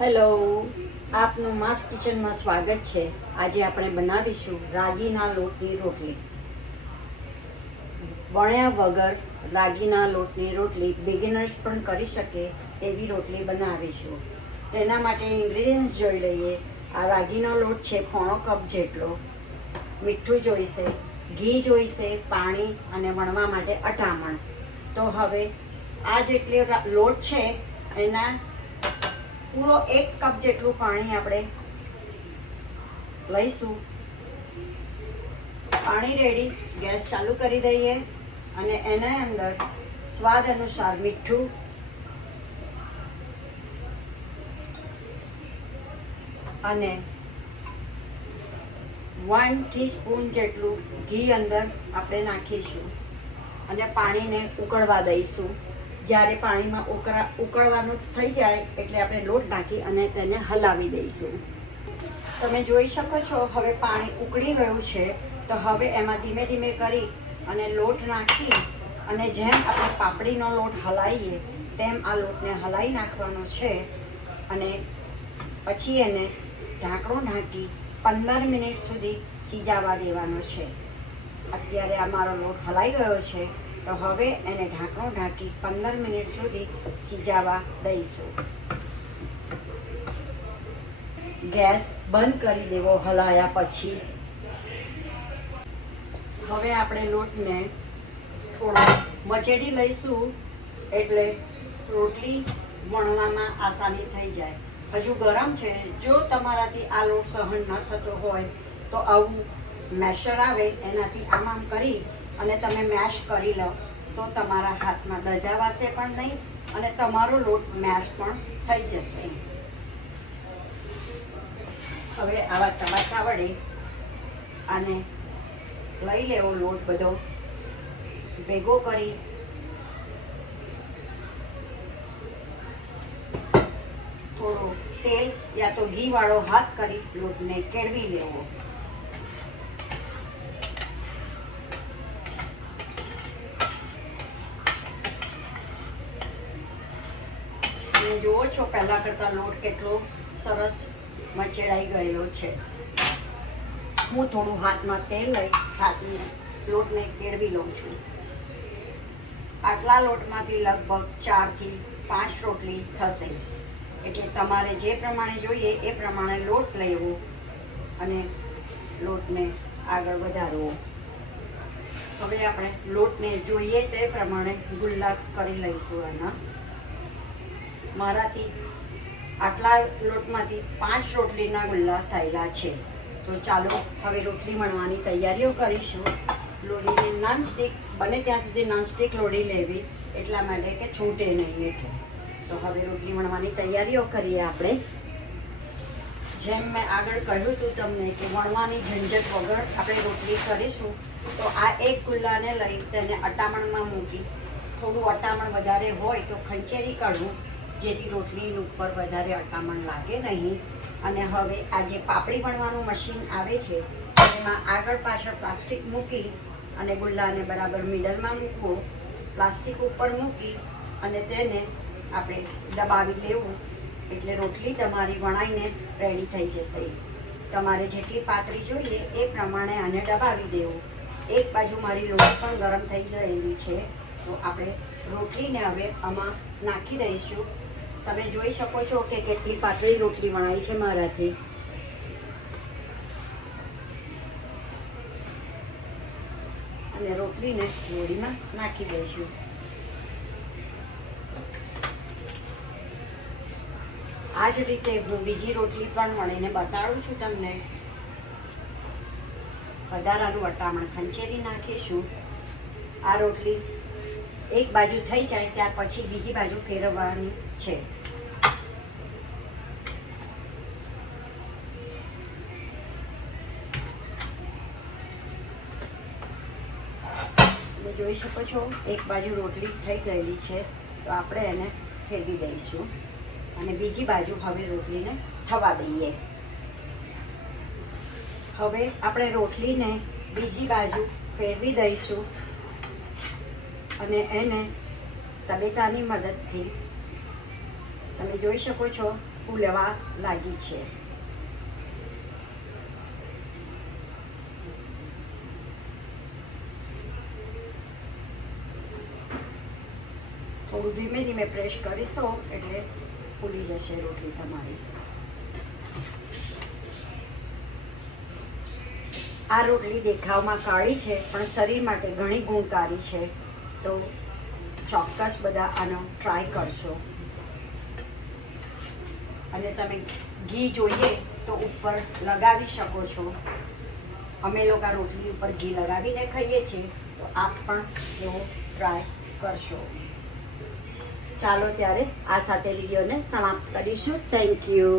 Hello, આપનું માસ કિચનમાં સ્વાગત છે. આજે આપણે બનાવીશું રાગીના લોટની રોટલી. વણ્યા વગર રાગીના લોટની રોટલી બિગિનર્સ પણ કરી શકે તેવી રોટલી બનાવીશું. તેના માટે ઇન્ગ્રીડિયન્ટ્સ જોઈ લઈએ. આ રાગીનો લોટ છે 1/4 કપ જેટલો. મીઠું જોઈશે, ઘી જોઈશે, પાણી અને વણવા માટે અટામણ. તો હવે આ જેટલી લોટ છે એના પૂરો 1 કપ જેટલું પાણી આપણે લઈશું. પાણી રેડી, ગેસ ચાલુ કરી દઈએ અને એના અંદર સ્વાદ અનુસાર મીઠું, અને 1 ટીસ્પૂન જેટલું ઘી અંદર આપણે નાખીશું અને પાણીને ઉકળવા દઈશું. જ્યારે પાણીમાં ઉકળવાનું થઈ જાય એટલે આપણે લોટ નાખી અને તેને હલાવી દઈશું. તમે જોઈ શકો છો હવે પાણી ઉકળી ગયું છે. તો હવે એમાં ધીમે ધીમે કરી અને લોટ નાખી અને જેમ આપણે પાપડીનો લોટ હલાવીએ તેમ આ લોટને હલાવી નાખવાનો છે અને પછી એને ઢાંકણું ઢાંકી 15 મિનિટ સુધી સિજાવા દેવાનો છે. અત્યારે અમારો લોટ હલાઈ ગયો છે તો હવે એને ઢાંકણું ઢાંકી 15 મિનિટ સુધી સિજાવા દઈશું. ગેસ બંધ કરી દેવો હલાયા પછી. હવે આપણે લોટને થોડો મચેડી લઈશું એટલે રોટલી વણવામાં આસાની થઈ જાય. હજુ ગરમ છે. જો તમારાથી આ લોટ સહન ન થતો હોય તો આવું મેશર આવે એનાથી આમ કરી અને તમે મેશ કરી લો તો તમારા હાથમાં દજાવાશે પણ નહીં અને તમારો લોટ મેશ પણ થઈ જશે. હવે આવા ચમચા વડે આને લઈ લેવો લોટ બધો ભેગો કરી થોડો તેલ યા તો ઘી વાળો હાથ કરી લોટને કેળવી લેવો. જુઓ છો પહેલા કરતા લોટ કેટલો સરસ મચેડાઈ ગયેલો છે. હું થોડું હાથમાં તેલ લઈ હાથને લોટને કેળવી લઉં છું. આટલા લોટમાંથી લગભગ 4 થી 5 રોટલી થશે. એટલે તમારે જે પ્રમાણે જોઈએ એ પ્રમાણે લોટ લેવો અને લોટને આગળ વધારવો. હવે આપણે લોટને જોઈએ તે પ્રમાણે ગુલ્લા કરી લઈશું. એના મારાથી આટલા લોટમાંથી 5 રોટલીના ગુલ્લા થયેલા છે. તો ચાલો હવે રોટલી વણવાની તૈયારીઓ કરીશું. લોડીને નોનસ્ટિક બને ત્યાં સુધી નોનસ્ટિક લોડી લેવી એટલા માટે કે છૂટે નહીં એટલે. તો હવે રોટલી વણવાની તૈયારીઓ કરીએ આપણે. જેમ મેં આગળ કહ્યું હતું તમને કે વણવાની ઝંઝટ વગર આપણે રોટલી કરીશું. તો આ એક ગુલ્લાને લઈ તેને અટામણમાં મૂકી થોડું અટામણ વધારે હોય તો ખંચેરી કાઢવું જેથી રોટલી ઉપર વધારે અટામણ લાગે નહીં. અને હવે આ જે પાપડી વણવાનું મશીન આવે છે એમાં આગળ પાછળ પ્લાસ્ટિક મૂકી અને ગુલ્લાને બરાબર મિડલમાં મૂકવો. પ્લાસ્ટિક ઉપર મૂકી અને તેને આપણે દબાવી લેવું એટલે રોટલી તમારી વણાઈને રેડી થઈ જશે. તમારે જેટલી પાતળી જોઈએ એ પ્રમાણે આને દબાવી દેવું. એક બાજુ મારી લોટ પણ ગરમ થઈ ગયેલી છે તો આપણે રોટલીને હવે આમાં નાખી દઈશું. તમે જોઈ શકો છો કે કેટલી પાતળી રોટલી વણાઈ છે મારાથી. અને રોટલીને લોડીમાં નાખી દઈશું. આ જ રીતે હું બીજી રોટલી પણ વણીને બતાડું છું તમને. વધારાનું અટામણ ખંચેરી નાખીશું. આ રોટલી એક બાજુ થઈ જાય ત્યાર પછી બીજી બાજુ ફેરવવાની છે. તમે જોઈ શકો છો એક બાજુ રોટલી થઈ ગયેલી છે તો આપણે એને ફેરવી દઈશું અને બીજી બાજુ હવે રોટલીને થવા દઈએ. હવે આપણે રોટલીને બીજી બાજુ ફેરવી દઈશું અને એને તબેતાની મદદથી તમે જોઈ શકો છો ફૂલવા લાગી છે. થોડું ધીમે ધીમે પ્રેસ કરીશો એટલે ફૂલી જશે રોટલી તમારી. આ રોટલી દેખાવમાં કાળી છે પણ શરીર માટે ઘણી ગુણકારી છે, તો ચોક્કસ બધા આનો ટ્રાય કરશો. અને તમે ઘી જોઈએ તો ઉપર લગાવી શકો છો. અમે લોકો રોટલી ઉપર ઘી લગાવીને ખાઈએ છીએ, તો આપ પણ એવો ટ્રાય કરશો. ચાલો ત્યારે આ સાથે વિડીયોને સમાપ્ત કરીશું. Thank you.